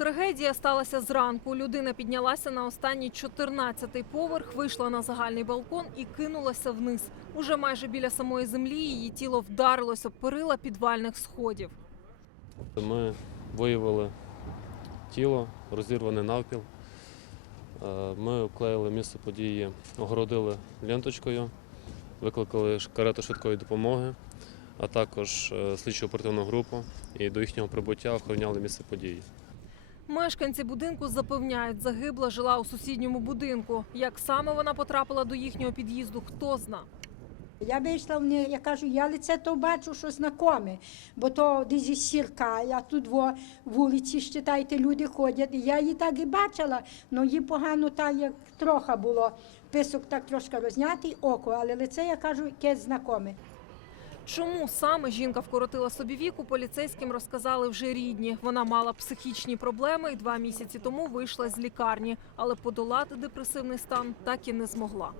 Трагедія сталася зранку. Людина піднялася на останній 14-й поверх, вийшла на загальний балкон і кинулася вниз. Уже майже біля самої землі її тіло вдарилося об перила підвальних сходів. Ми виявили тіло, розірване навпіл. Е, Ми обклеїли місце події, огородили ленточкою, викликали карету швидкої допомоги, а також е, слідчу оперативну групу і до їхнього прибуття охороняли місце події. Мешканці будинку запевняють, загибла жила у сусідньому будинку. Як саме вона потрапила до їхнього під'їзду, хто зна. Я вийшла в них, я кажу, я лице то бачу, що знакоме, бо то десь із сірка, я тут во вулиці, считайте, люди ходять. Я її так і бачила, але їй погано так, як трохи було. Писок так трошки рознятий, око, але лице, я кажу, якесь знакоме. Чому саме жінка вкоротила собі віку, поліцейським розказали вже рідні. Вона мала психічні проблеми і два місяці тому вийшла з лікарні, але подолати депресивний стан так і не змогла.